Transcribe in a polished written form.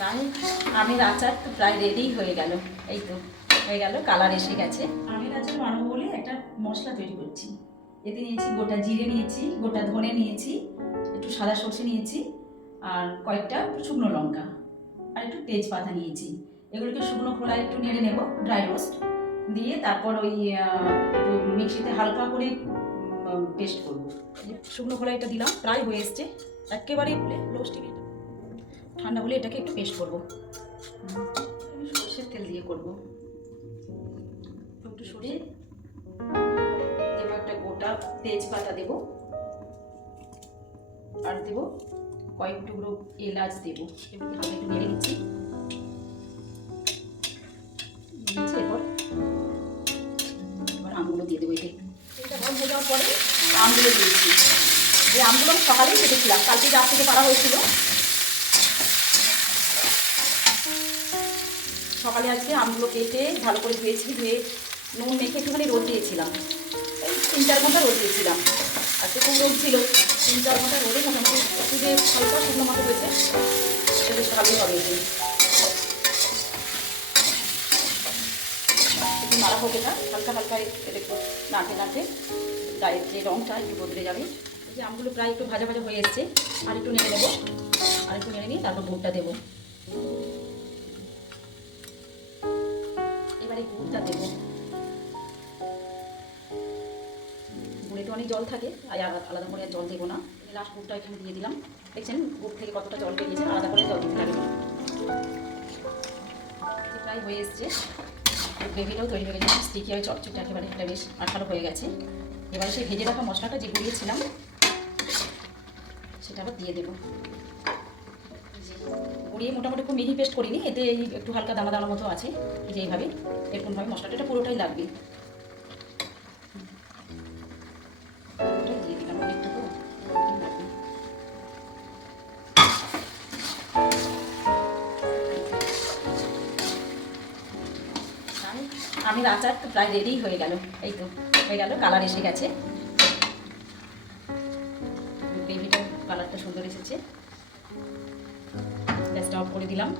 তাই আমের আচার তো প্রায় রেডি হয়ে গেল। এই তো হয়ে গেল, কালার এসে গেছে। আমের আচার বানাবো বলে একটা মশলা তৈরি করছি। এতে নিয়েছি গোটা জিরে, নিয়েছি গোটা ধনে, নিয়েছি একটু সাদা সর্ষে, নিয়েছি আর কয়েকটা শুকনো লঙ্কা আর একটু তেজপাতা নিয়েছি। এগুলোকে শুকনো খোলায় একটু নেড়ে নেব, ড্রাই রোস্ট দিয়ে তারপর ওই একটু মিক্সিতে হালকা করে পেস্ট করবো। শুকনো খোলায় এটা দিলাম, প্রায় হয়ে এসছে একেবারে রোস্টিং। ঠান্ডা হলে এটাকে একটু পেস্ট করবো। আমি সরষের তেল দিয়ে করবো। একটু সরিয়ে দেবো, একটা গোটা তেজপাতা দেবো আর দেবো কয়েক টুকরো এলাচ দেবো। এবার হালকা একটু নেড়ে নিচ্ছি। এবার আমগুলো দিয়ে দেবো। এটা গরম হয়ে যাওয়ার পরে আমগুলো দিয়েছি। এই আমগুলো আমি সকালেই কেটেছিলাম, কালকে গাছ থেকে পাড়া হয়েছিল। সকালে আজকে আমগুলো কেটে ভালো করে ধুয়েছি, ধুয়ে নুন মেখে একটুখানি রোদ দিয়েছিলাম। এই 3-4 ঘন্টা রোদ দিয়েছিলাম। আজকে খুব রোদ ছিল, 3-4 ঘন্টা রোদে মোটামুটি একটু যে হালকা শুকনো মতো হয়েছে, এটা বেশ ভালোই হবে। একটু নাড়া হোক, এটা হালকা হালকা একটু নাড়তে নাড়তে গায়ের যে রঙটা একটু বদলে যাবে। এই যে আমগুলো প্রায় একটু ভাজা ভাজা হয়ে এসছে, আর একটু নেড়ে নেবো। আর একটু নেড়ে নিয়ে তারপর গুড়টা দেবো। এবারে গুড়টা দেবো। গুড়ে তো অনেক জল থাকে, আর আলাদা করে জল দেবো না। লাস্ট গুড়টা এখানে দিয়ে দিলাম। দেখছেন গুড় থেকে কতটা জল বেরিয়েছে, আলাদা করে জল দিতে লাগে। প্রায় হয়ে এসছে, গ্রেভিটাও তৈরি হয়ে গেছে, স্টিকি হয়ে চটচটে একেবারে একটা বেশ আঠালো হয়ে গেছে। এবারে সেই ভেজে রাখা মশলাটা যে গুলিয়েছিলাম সেটা আবার দিয়ে দেবো। গুঁড়িয়ে মোটামুটি খুব মিহি পেস্ট করিনি, এতে এই একটু হালকা দানা দানা মতো আছে। এই যে এইভাবে এরকমভাবে মশলাটা পুরোটাই লাগবে। দিয়ে দিলাম অনেকটা, তো আমের আচার তো প্রায় রেডি হয়ে গেল। এই তো হয়ে গেল, কালার এসে গেছে। গ্রেভিটার কালারটা সুন্দর এসেছে। গ্যাসটা অফ করে দিলাম।